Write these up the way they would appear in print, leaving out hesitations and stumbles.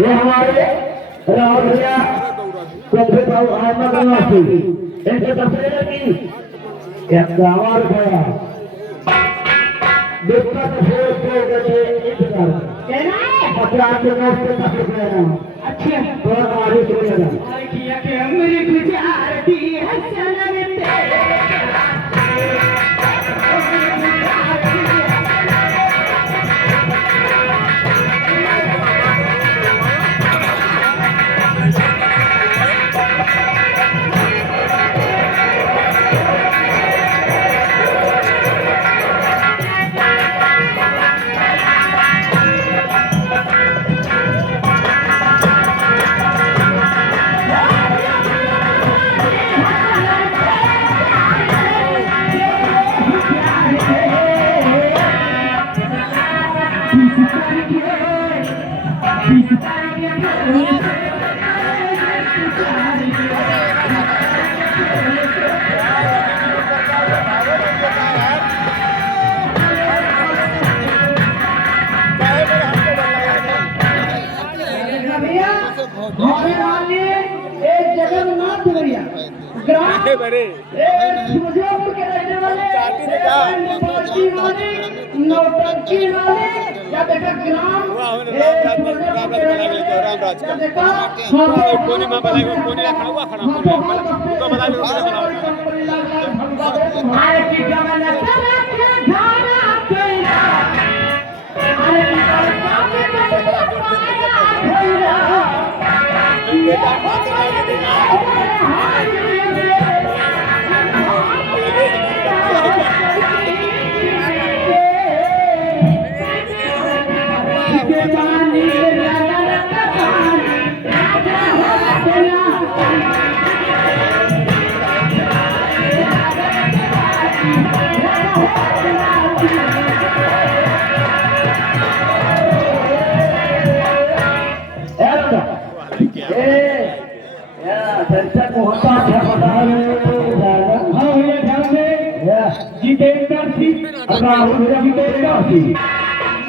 ये हमारे राहुल भैया कब्जे पाऊ अहमद निवासी इनके तस्वीर की एक गाँव गया देखता तो फिर के इंतजार अच्छा के नोट पे तस्वीर लेना अच्छा थोड़ा आगे चले जाना कि मेरी गुजार दी हसन हमारे वाले एक जगन्नाथ भैया ग्राम मुजफ्फरपुर के रहने वाले नौटंकी वाले या देखा ग्राम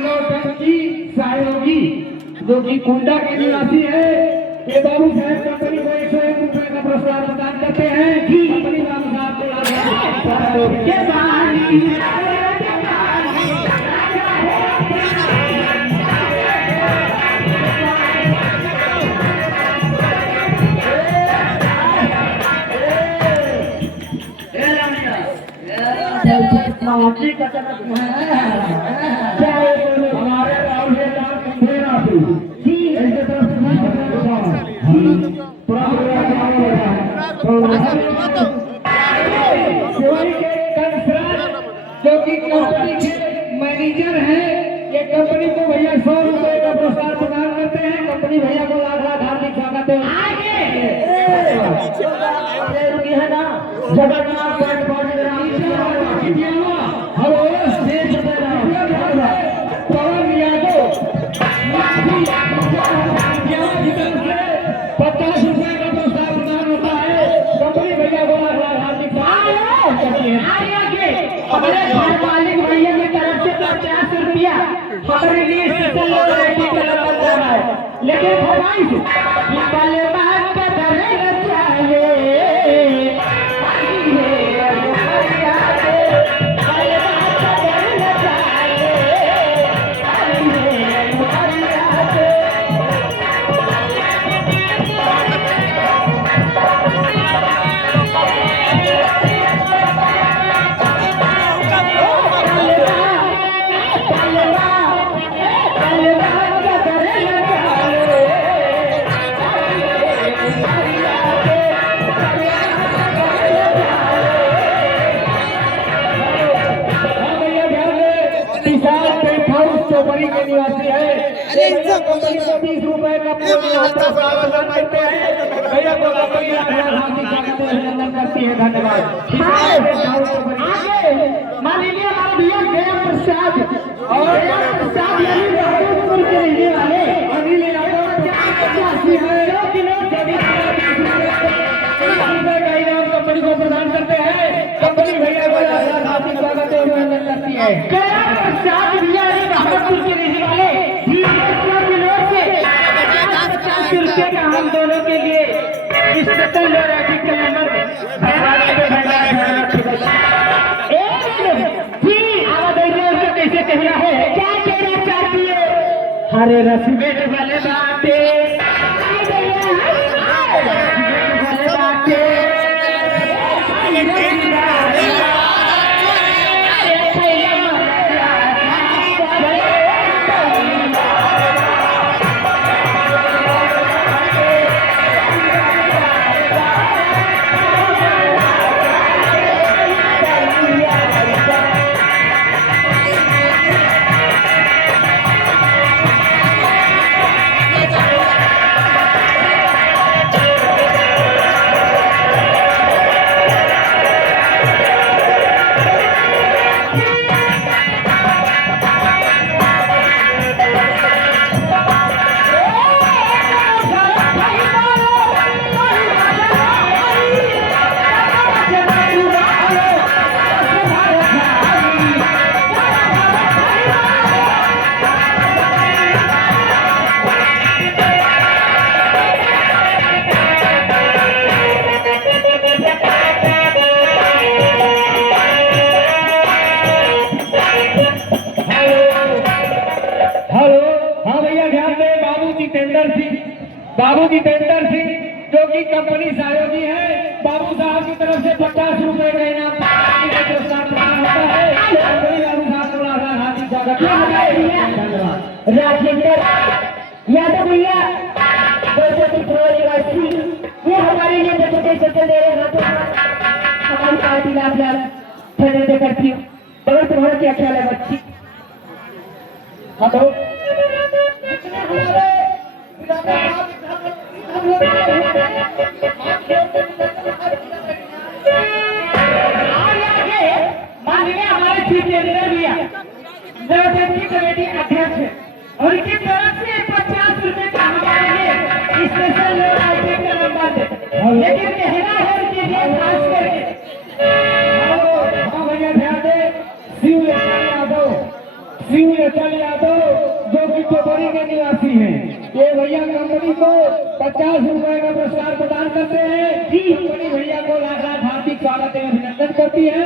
नौटंकी सहयोगी जो कि कुंडा के निवासी है ये बाबू साहब कंपनी को 101 रुपए का पुरस्कार प्रदान करते हैं जी कंपनी बाबू साहब हमारे राहुल जो कि कंपनी के मैनेजर हैं ये कंपनी को भैया 100 रुपए का पुरस्कार प्रदान करते हैं कंपनी भैया को लाख लाख हार्दिक स्वागत है आगे है ना जगन्नाथ मालिक भैया की तरफ से 50 रुपया हमारे लिए लेकिन वाले बात का चाहिए निवासी है भैया कंपनी को 20 रुपए का प्रस्ताव करते हैं भैया को कंपनी अभिनंदन करती है। धन्यवाद। आगे मान लीजिए हमारे भैया गया प्रसाद और प्रसाद यानी के रहने वाले अनिल कंपनी को प्रदान करते हैं। कंपनी भैया को हार्दिक स्वागत है अभिनंदन करती है। हम दोनों के लिए स्पेशल कैसे कहना है क्या कहना चाहती है हरे रसगुल्ले वाले बाटे बाबू जितेंद्र सिंह जो कि कंपनी सहयोगी है। बाबू साहब की तरफ से 50 रुपए का इनाम पुरस्कार प्रदान होता है। बाबू साहब को हार्दिक स्वागत है। राजेंद्र यादव भैया ये हमारे लिए दे रहे हाथों हमारी पार्टी लाभ धन्यवाद करती हूँ। बगल तुम्हारा क्या ख्याल है बच्ची? हेलो माननीय हमारे चीफ इंजीनियर भैया जो कमेटी अध्यक्ष है और इनकी तरफ से 50 रुपए का हमारे स्पेशल आइटम का नंबर है लेकिन कहना है उनके लिए खास करके हाँ भैया ध्यान दे शिव यादव जो कि चौबरी के निवासी हैं। ये भैया कंपनी को 50 रुपए का पुरस्कार प्रदान करते हैं। कंपनी भैया को लाख हार्दिक स्वागत एवं अभिनंदन करती है।